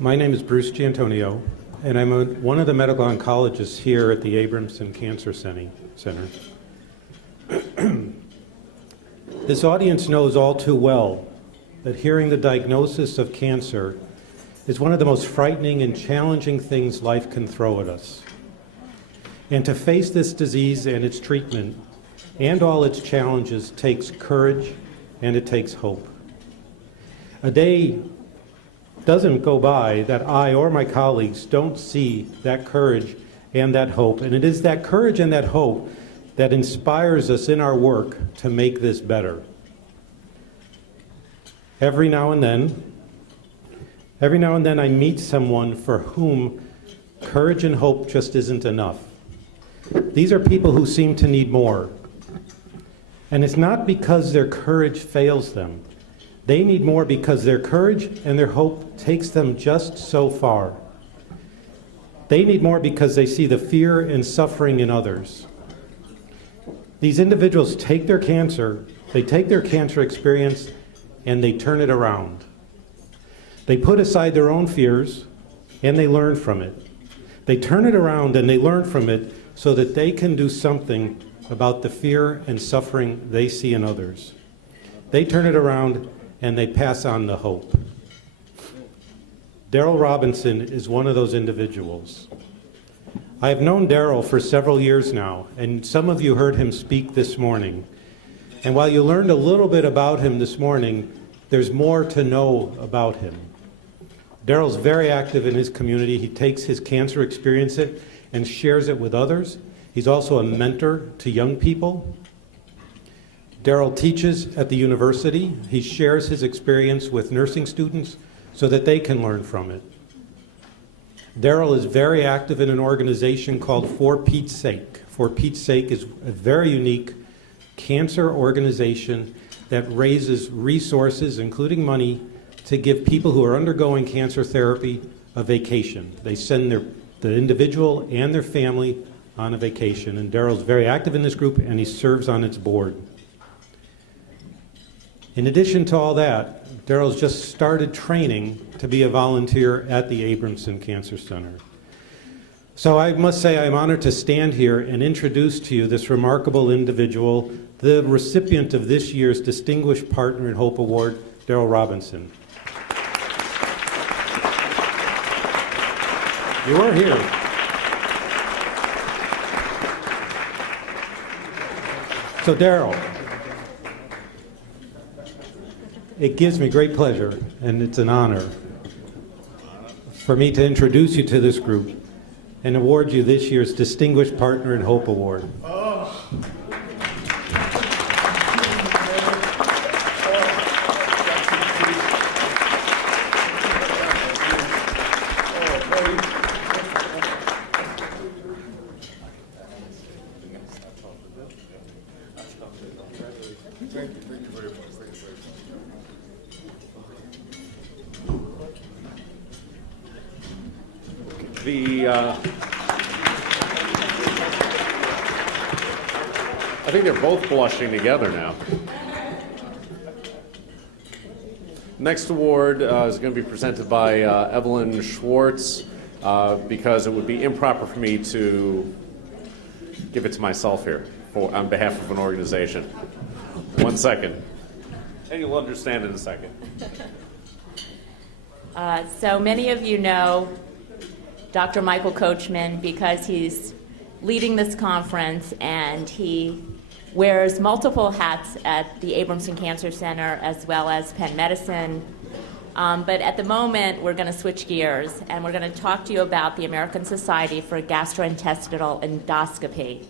My name is Bruce Giantonio, and I'm one of the medical oncologists here at the Abramson Cancer Center. This audience knows all too well that hearing the diagnosis of cancer is one of the most frightening and challenging things life can throw at us. And to face this disease and its treatment and all its challenges takes courage and it takes hope. A day doesn't go by that I or my colleagues don't see that courage and that hope. And it is that courage and that hope that inspires us in our work to make this better. Every now and then I meet someone for whom courage and hope just isn't enough. These are people who seem to need more. And it's not because their courage fails them. They need more because their courage and their hope takes them just so far. They need more because they see the fear and suffering in others. These individuals take their cancer experience and they turn it around. They put aside their own fears and they learn from it. They turn it around and they learn from it so that they can do something about the fear and suffering they see in others. They turn it around and they pass on the hope. Daryl Robinson is one of those individuals. I have known Daryl for several years now, and some of you heard him speak this morning. And while you learned a little bit about him this morning, there's more to know about him. Daryl's very active in his community. He takes his cancer experience and shares it with others. He's also a mentor to young people. Daryl teaches at the university. He shares his experience with nursing students so that they can learn from it. Daryl is very active in an organization called For Pete's Sake. For Pete's Sake is a very unique cancer organization that raises resources, including money, to give people who are undergoing cancer therapy a vacation. They send the individual and their family on a vacation, and Daryl's very active in this group, and he serves on its board. In addition to all that, Daryl's just started training to be a volunteer at the Abramson Cancer Center. So I must say I'm honored to stand here and introduce to you this remarkable individual, the recipient of this year's Distinguished Partner in Hope Award, Daryl Robinson. You are here. So Daryl, it gives me great pleasure, and it's an honor for me to introduce you to this group and award you this year's Distinguished Partner in Hope Award. I think they're both blushing together now. Next award is going to be presented by Evelyn Schwartz because it would be improper for me to give it to myself here on behalf of an organization. 1 second. And you'll understand in a second. So many of you know Dr. Michael Coachman because he's leading this conference and he wears multiple hats at the Abramson Cancer Center as well as Penn Medicine. But at the moment, we're going to switch gears and we're going to talk to you about the American Society for Gastrointestinal Endoscopy.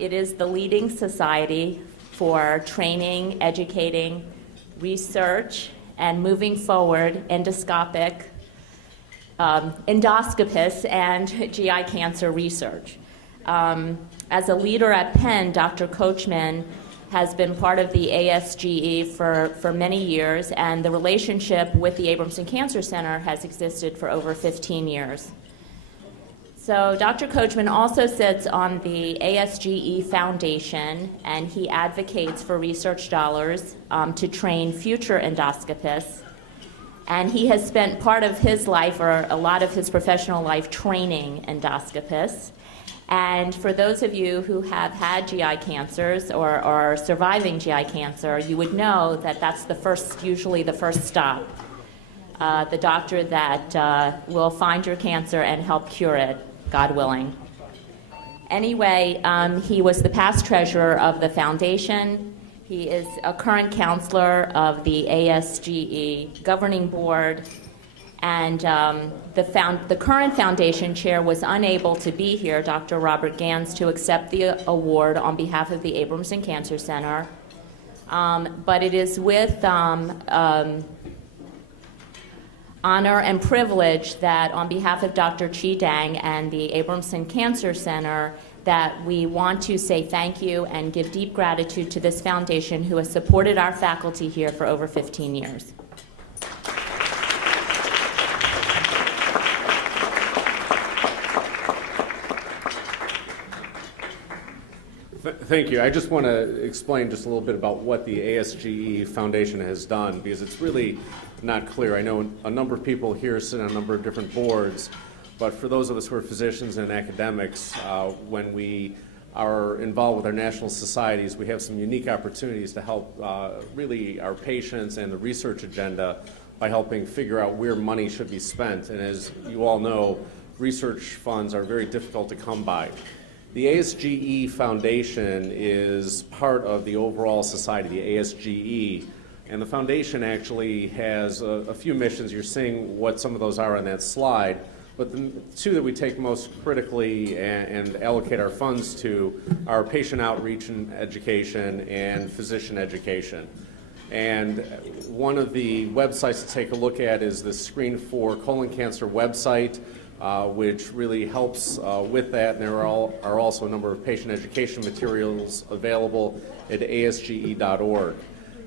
It is the leading society for training, educating, research, and moving forward endoscopic endoscopists and GI cancer research. As a leader at Penn, Dr. Coachman has been part of the ASGE for many years, and the relationship with the Abramson Cancer Center has existed for over 15 years. So Dr. Coachman also sits on the ASGE Foundation, and he advocates for research dollars to train future endoscopists. And he has spent part of his life, or a lot of his professional life, training endoscopists. And for those of you who have had GI cancers or are surviving GI cancer, you would know that that's usually the first stop. The doctor that will find your cancer and help cure it, God willing. Anyway, he was the past treasurer of the foundation. He is a current counselor of the ASGE governing board. And the current foundation chair was unable to be here, Dr. Robert Gans, to accept the award on behalf of the Abramson Cancer Center. But it is with honor and privilege that on behalf of Dr. Chi Dang and the Abramson Cancer Center that we want to say thank you and give deep gratitude to this foundation who has supported our faculty here for over 15 years. Thank you. I just want to explain just a little bit about what the ASGE Foundation has done, because it's really not clear. I know a number of people here sit on a number of different boards, but for those of us who are physicians and academics, when we are involved with our national societies, we have some unique opportunities to help really our patients and the research agenda by helping figure out where money should be spent. And as you all know, research funds are very difficult to come by. The ASGE Foundation is part of the overall society, the ASGE, and the foundation actually has a few missions. You're seeing what some of those are on that slide, but the two that we take most critically and allocate our funds to are patient outreach and education and physician education. And one of the websites to take a look at is the Screen for Colon Cancer website, which really helps with that. And there are also a number of patient education materials available at asge.org.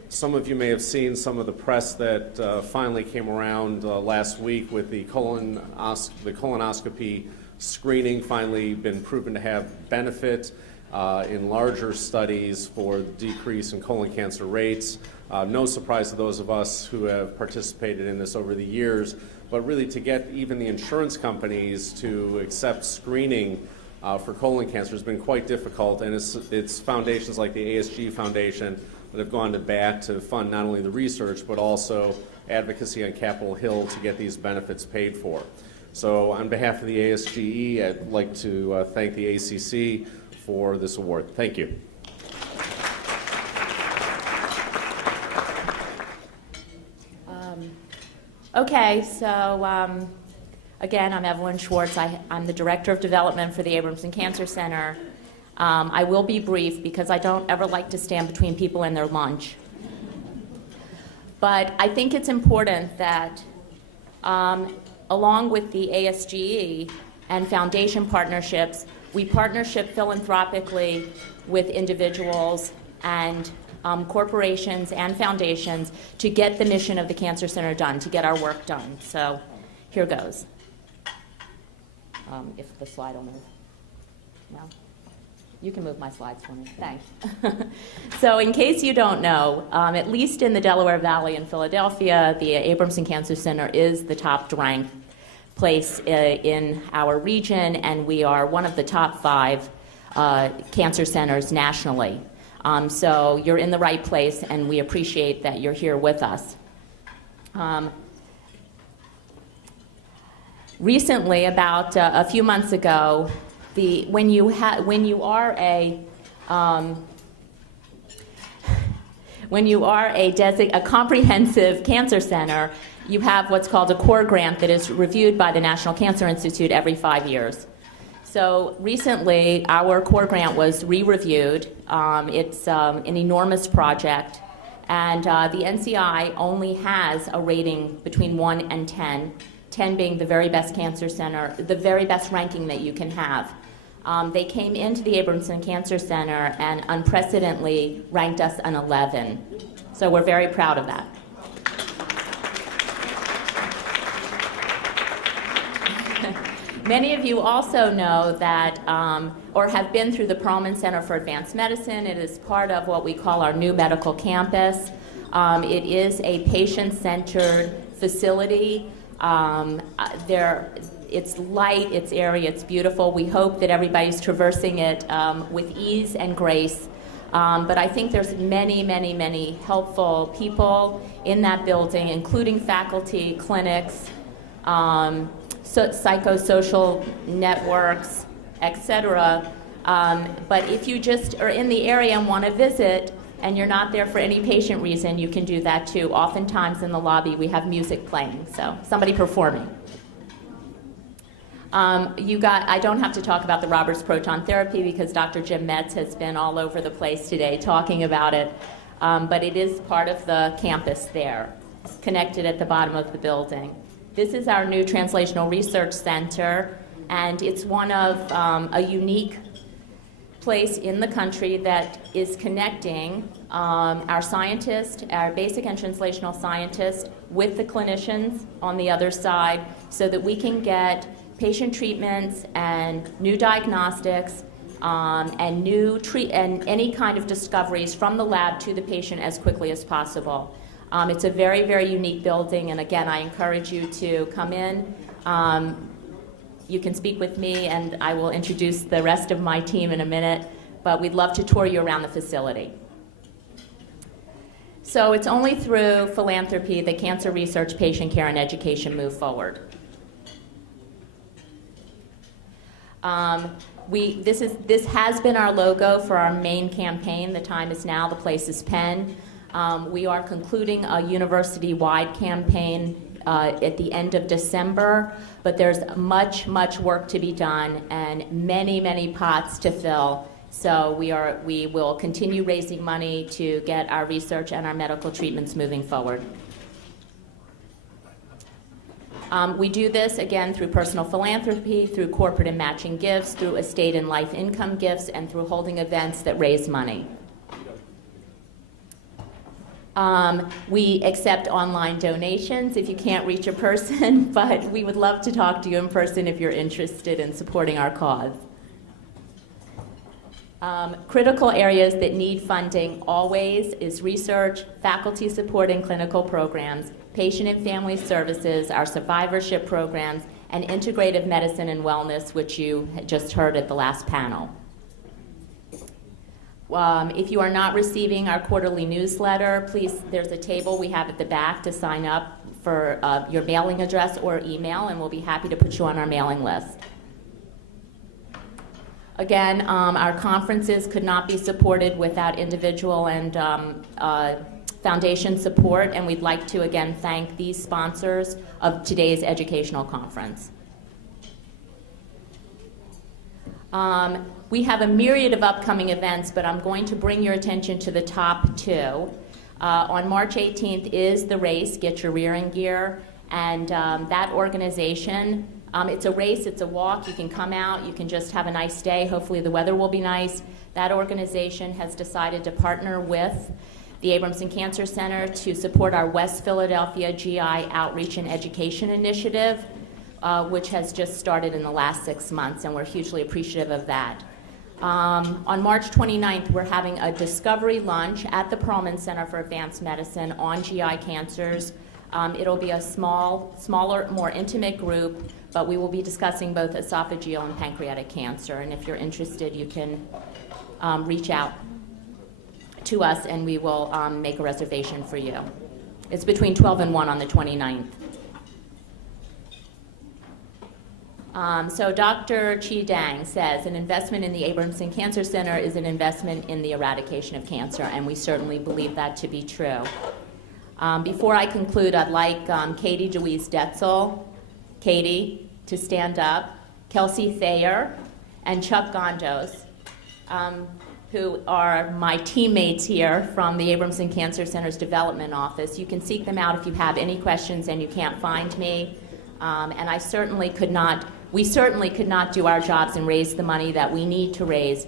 Some of you may have seen some of the press that finally came around last week with the colonoscopy screening finally been proven to have benefit in larger studies for decrease in colon cancer rates. No surprise to those of us who have participated in this over the years, but really to get even the insurance companies to accept screening for colon cancer has been quite difficult, and it's foundations like the ASG Foundation that have gone to bat to fund not only the research but also advocacy on Capitol Hill to get these benefits paid for. So on behalf of the ASGE, I'd like to thank the ACC for this award. Thank you. Okay, so again, I'm Evelyn Schwartz. I'm the Director of Development for the Abramson Cancer Center. I will be brief because I don't ever like to stand between people and their lunch. But I think it's important that along with the ASGE and foundation partnerships, we partnership philanthropically with individuals and corporations and foundations to get the mission of the Cancer Center done, to get our work done. So here goes. If the slide will move. No? You can move my slides for me. Thanks. So in case you don't know, at least in the Delaware Valley in Philadelphia, the Abramson Cancer Center is the top-ranked place in our region, and we are one of the top 5 cancer centers nationally. So you're in the right place, and we appreciate that you're here with us. Recently, about a few months ago, when you are a comprehensive cancer center, you have what's called a core grant that is reviewed by the National Cancer Institute every 5 years. So recently, our core grant was re-reviewed. It's an enormous project, and the NCI only has a rating between 1 and 10, 10 being the very best cancer center, the very best ranking that you can have. They came into the Abramson Cancer Center and unprecedentedly ranked us an 11. So we're very proud of that. Many of you also know that, or have been through the Perlman Center for Advanced Medicine. It is part of what we call our new medical campus. It is a patient-centered, facility. It's light, it's airy, it's beautiful. We hope that everybody's traversing it with ease and grace. But I think there's many, many, many helpful people in that building, including faculty, clinics, psychosocial networks, etc. But if you just are in the area and want to visit, and you're not there for any patient reason, you can do that too. Oftentimes in the lobby we have music playing, so somebody performing. I don't have to talk about the Roberts proton therapy because Dr. Jim Metz has been all over the place today talking about it, but it is part of the campus there, connected at the bottom of the building. This is our new Translational Research Center, and it's one of a unique place in the country that is connecting our scientists, our basic and translational scientists, with the clinicians on the other side so that we can get patient treatments and new diagnostics and any kind of discoveries from the lab to the patient as quickly as possible. It's a very, very unique building, and again, I encourage you to come in. You can speak with me, and I will introduce the rest of my team in a minute, but we'd love to tour you around the facility. So it's only through philanthropy that cancer research, patient care, and education move forward. This has been our logo for our main campaign. The time is now, the place is Penn. We are concluding a university-wide campaign at the end of December, but there's much, much work to be done and many, many pots to fill. So we will continue raising money to get our research and our medical treatments moving forward. We do this, again, through personal philanthropy, through corporate and matching gifts, through estate and life income gifts, and through holding events that raise money. We accept online donations if you can't reach a person, but we would love to talk to you in person if you're interested in supporting our cause. Critical areas that need funding always is research, faculty support and clinical programs, patient and family services, our survivorship programs, and integrative medicine and wellness, which you just heard at the last panel. If you are not receiving our quarterly newsletter, please, there's a table we have at the back to sign up for your mailing address or email, and we'll be happy to put you on our mailing list. Again, our conferences could not be supported without individual and foundation support, and we'd like to again thank these sponsors of today's educational conference. We have a myriad of upcoming events, but I'm going to bring your attention to the top two. On March 18th is the race, Get Your Rearing Gear, and that organization, it's a race, it's a walk, you can come out, you can just have a nice day, hopefully the weather will be nice. That organization has decided to partner with the Abramson Cancer Center to support our West Philadelphia GI Outreach and Education Initiative, which has just started in the last 6 months, and we're hugely appreciative of that. On March 29th, we're having a discovery lunch at the Perlman Center for Advanced Medicine on GI cancers. It'll be a smaller, more intimate group, but we will be discussing both esophageal and pancreatic cancer, and if you're interested, you can reach out to us and we will make a reservation for you. It's between 12 and 1 on the 29th. So Dr. Chi Dang says an investment in the Abramson Cancer Center is an investment in the eradication of cancer, and we certainly believe that to be true. Before I conclude, I'd like Katie DeWeese Detzel, Katie, to stand up, Kelsey Thayer, and Chuck Gondos, who are my teammates here from the Abramson Cancer Center's Development Office. You can seek them out if you have any questions and you can't find me. And we certainly could not do our jobs and raise the money that we need to raise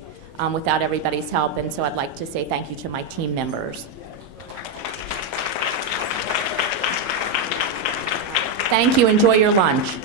without everybody's help, and so I'd like to say thank you to my team members. Thank you. Enjoy your lunch.